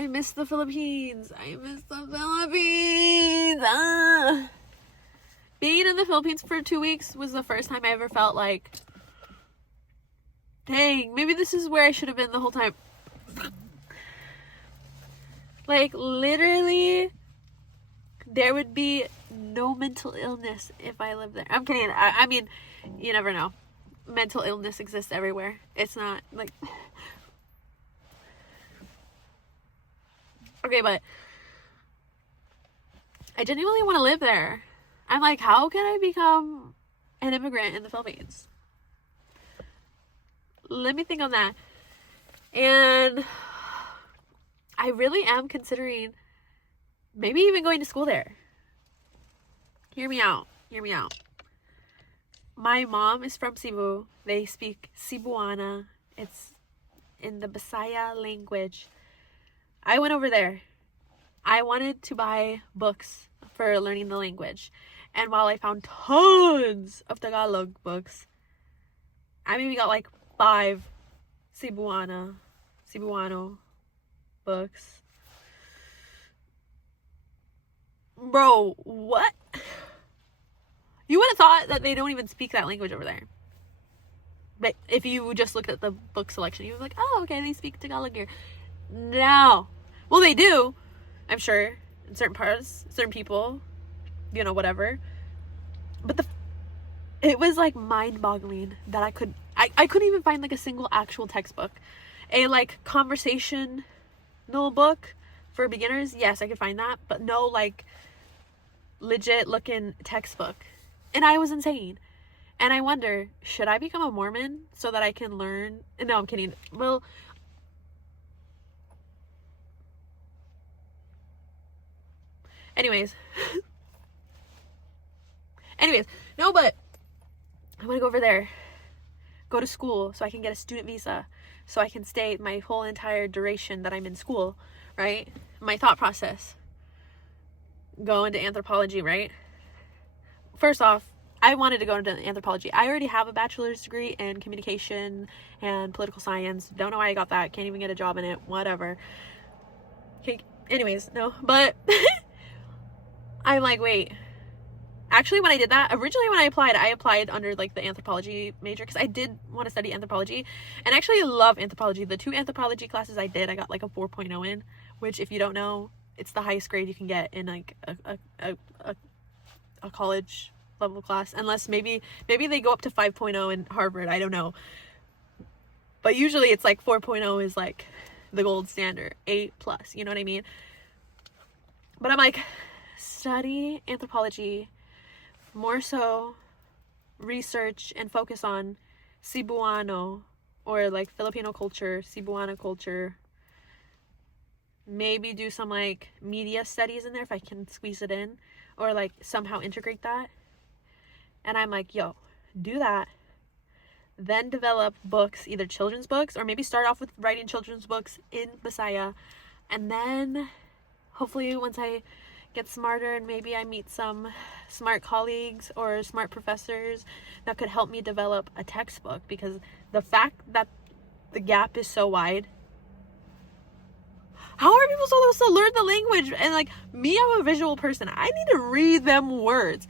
I miss the Philippines. I miss the Philippines. Being in the Philippines for 2 weeks was the first time I ever felt like, dang, maybe this is where I should have been the whole time. Like, literally, there would be no mental illness if I lived there. I'm kidding. I mean, you never know. Mental illness exists everywhere. It's not, like... Okay, but I genuinely want to live there. I'm like, how can I become an immigrant in the Philippines? Let me think on that. And I really am considering maybe even going to school there. Hear me out. My mom is from Cebu. They speak Cebuana. It's in the Bisaya language. I went over there. I wanted to buy books for learning the language. And while I found tons of Tagalog books, I maybe got like 5 Cebuano books. Bro, what? You would have thought that they don't even speak that language over there. But if you just looked at the book selection, you would be like, oh, okay, they speak Tagalog here. No. Well, they do, I'm sure, in certain parts, certain people, you know, whatever. But it was like mind-boggling that I couldn't even find like a single actual textbook. A like conversational book for beginners, yes, I could find that, but no like legit looking textbook. And I was insane. And I wonder, should I become a Mormon so that I can learn? No, I'm kidding. Well, anyways, no, but I want to go over there, go to school so I can get a student visa, so I can stay my whole entire duration that I'm in school, right? My thought process. Go into anthropology, right? First off, I wanted to go into anthropology. I already have a bachelor's degree in communication and political science. Don't know why I got that. Can't even get a job in it. Whatever. Okay, anyways, no, but I'm like, wait. Actually, when I did that, originally when I applied under like the anthropology major because I did want to study anthropology, and I actually love anthropology. The 2 anthropology classes I did, I got like a 4.0 in, which if you don't know, it's the highest grade you can get in like a college level class, unless maybe they go up to 5.0 in Harvard. I don't know, but usually it's like 4.0 is like the gold standard, A+. You know what I mean? But I'm like, study anthropology, more so research and focus on Cebuano or like Filipino culture, Cebuana culture. Maybe do some like media studies in there if I can squeeze it in, or like somehow integrate that. And I'm like, yo, do that. Then develop books, either children's books, or maybe start off with writing children's books in Bisaya. And then hopefully once I get smarter and maybe I meet some smart colleagues or smart professors that could help me develop a textbook, because the fact that the gap is so wide, how are people supposed to learn the language? And like me, I'm a visual person. I need to read them words.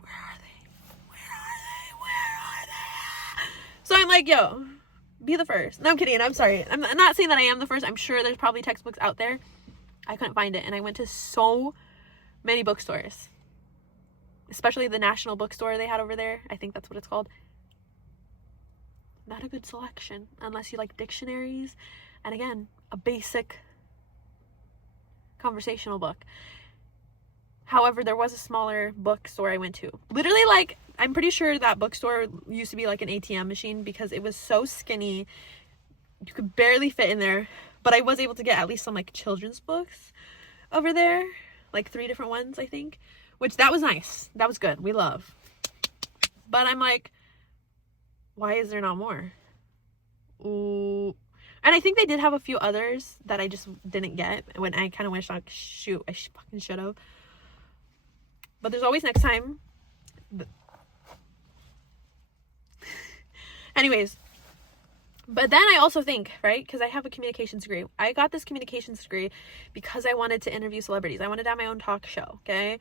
Where are they? So I'm like, yo, be the first. No, I'm kidding. I'm sorry. I'm not saying that I am the first. I'm sure there's probably textbooks out there. I couldn't find it, and I went to so many bookstores, especially the National Bookstore they had over there. I think that's what it's called. Not a good selection unless you like dictionaries, and again, a basic conversational book. However, there was a smaller bookstore I went to. Literally, like, I'm pretty sure that bookstore used to be like an ATM machine because it was so skinny. You could barely fit in there. But I was able to get at least some like children's books over there, like 3 different ones, I think, which that was nice. That was good. We love. But I'm like, why is there not more? Ooh. And I think they did have a few others that I just didn't get when I kind of wish, like, shoot, I fucking should have. But there's always next time. Anyways, But then I also think, right, because I have a communications degree. I got this communications degree because I wanted to interview celebrities. I wanted to have my own talk show, okay?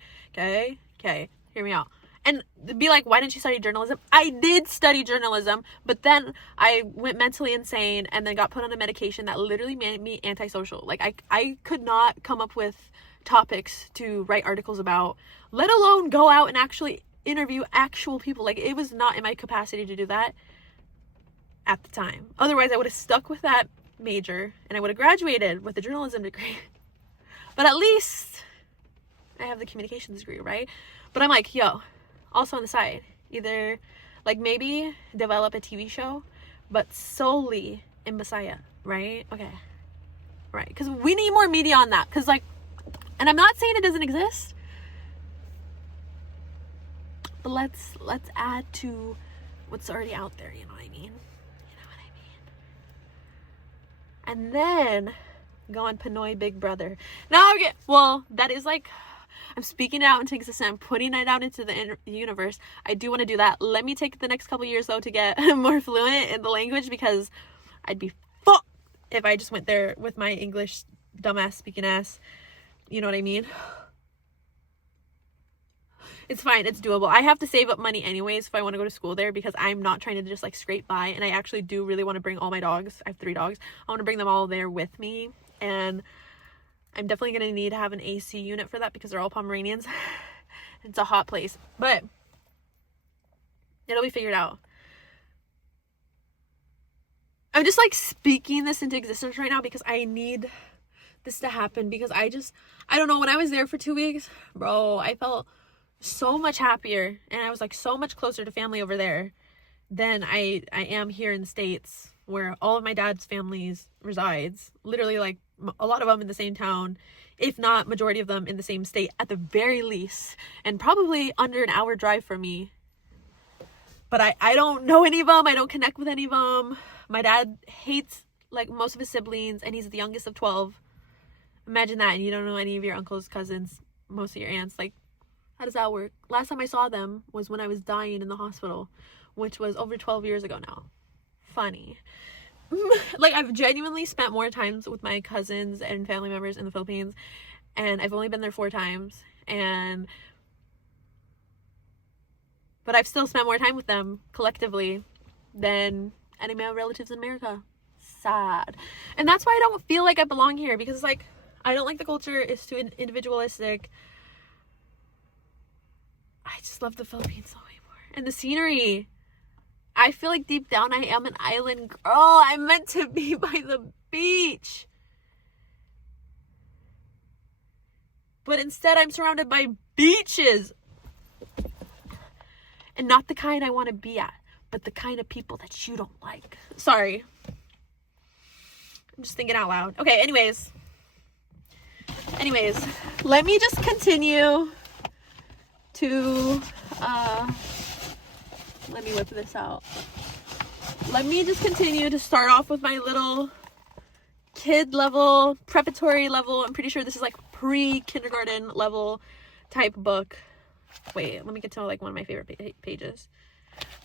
Hear me out. And be like, why didn't you study journalism? I did study journalism, but then I went mentally insane and then got put on a medication that literally made me antisocial. Like, I could not come up with topics to write articles about, let alone go out and actually interview actual people. Like, it was not in my capacity to do that at the time. Otherwise, I would have stuck with that major and I would have graduated with a journalism degree. But at least I have the communications degree, right? But I'm like, yo, also on the side, either like maybe develop a TV show, but solely in Bisaya, right? Okay. Right. Because we need more media on that. Because like, and I'm not saying it doesn't exist, but let's add to what's already out there, you know what I mean? And then go on Pinoy Big Brother. Now, okay, well, that is like, I'm speaking it out into existence. I'm putting it out into the universe. I do want to do that. Let me take the next couple years, though, to get more fluent in the language, because I'd be fucked if I just went there with my English dumbass speaking ass. You know what I mean? It's fine. It's doable. I have to save up money anyways if I want to go to school there, because I'm not trying to just like scrape by. And I actually do really want to bring all my dogs. I have 3 dogs. I want to bring them all there with me. And I'm definitely going to need to have an AC unit for that because they're all Pomeranians. It's a hot place. But it'll be figured out. I'm just like speaking this into existence right now because I need this to happen. Because I don't know. When I was there for 2 weeks, bro, I felt so much happier, and I was like so much closer to family over there than I am here in the States, where all of my dad's families resides, literally like a lot of them in the same town, if not majority of them in the same state at the very least, and probably under an hour drive from me. But I don't know any of them. I don't connect with any of them. My dad hates like most of his siblings, and he's the youngest of 12. Imagine that, and you don't know any of your uncles, cousins, most of your aunts. Like, how does that work? Last time I saw them was when I was dying in the hospital, which was over 12 years ago now. Funny. Like, I've genuinely spent more times with my cousins and family members in the Philippines, and I've only been there 4 times. But I've still spent more time with them collectively than any male relatives in America. Sad. And that's why I don't feel like I belong here, because like, I don't like the culture. It's too individualistic. I just love the Philippines so way more. And the scenery. I feel like deep down I am an island girl. I'm meant to be by the beach. But instead I'm surrounded by beaches. And not the kind I want to be at, but the kind of people that you don't like. Sorry. I'm just thinking out loud. Okay, anyways, let me just continue to let me whip this out. Let me just continue to start off with my little kid level, preparatory level. I'm pretty sure this is like pre-kindergarten level type book. Wait, let me get to like one of my favorite pages.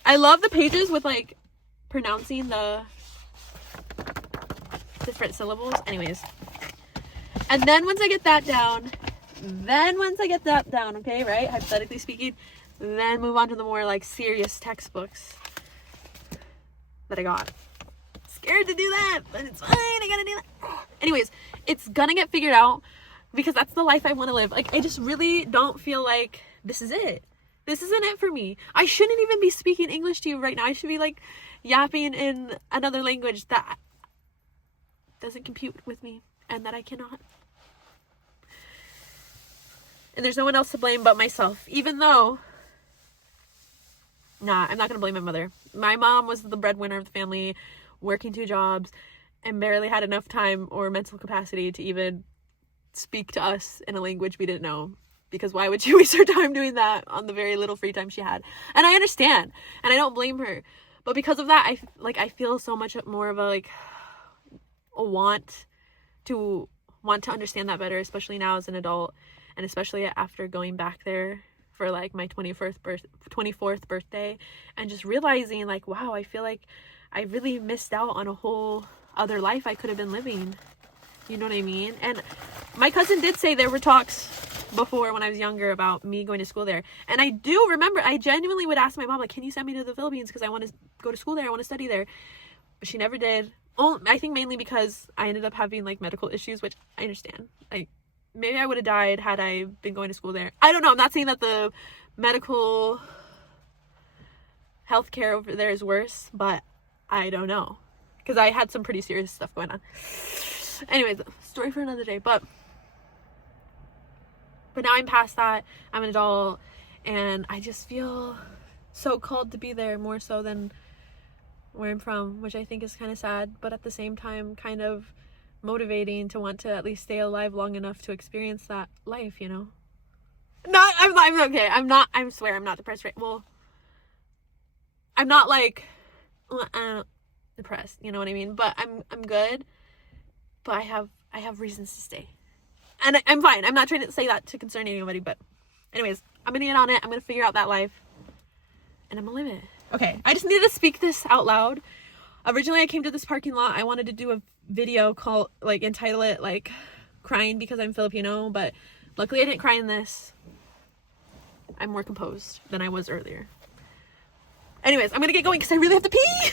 I love the pages with like pronouncing the different syllables. Anyways, and then once I get that down, okay, right, hypothetically speaking, then move on to the more like serious textbooks that I got. Scared to do that, but it's fine. I gotta do that. Anyways, it's gonna get figured out, because that's the life I want to live. Like, I just really don't feel like this is it. This isn't it for me. I shouldn't even be speaking English to you right now. I should be like yapping in another language that doesn't compute with me and that I cannot. And there's no one else to blame but myself. Even though, I'm not gonna blame my mother. My mom was the breadwinner of the family, working 2 jobs, and barely had enough time or mental capacity to even speak to us in a language we didn't know. Because why would she waste her time doing that on the very little free time she had? And I understand, and I don't blame her. But because of that, I feel so much more of a want to understand that better, especially now as an adult, and especially after going back there for like my 24th birthday, and just realizing like, wow, I feel like I really missed out on a whole other life I could have been living. You know what I mean? And my cousin did say there were talks before when I was younger about me going to school there. And I do remember, I genuinely would ask my mom, like, can you send me to the Philippines? Because I want to go to school there. I want to study there. But she never did. I think mainly because I ended up having, like, medical issues, which I understand. Like, maybe I would have died had I been going to school there. I don't know. I'm not saying that the medical healthcare over there is worse, but I don't know. Because I had some pretty serious stuff going on. Anyways, story for another day. But now I'm past that. I'm an adult. And I just feel so called to be there more so than where I'm from, which I think is kind of sad, but at the same time kind of motivating to want to at least stay alive long enough to experience that life, you know? I'm okay. I swear I'm not depressed, right? Well, I'm not like depressed, you know what I mean? But I'm good, but I have reasons to stay. And I'm fine. I'm not trying to say that to concern anybody, but anyways, I'm gonna get on it. I'm gonna figure out that life, and I'm gonna live it. Okay, I just needed to speak this out loud. Originally, I came to this parking lot. I wanted to do a video called, like, entitle it, like, crying because I'm Filipino, but luckily I didn't cry in this. I'm more composed than I was earlier. Anyways, I'm gonna get going because I really have to pee.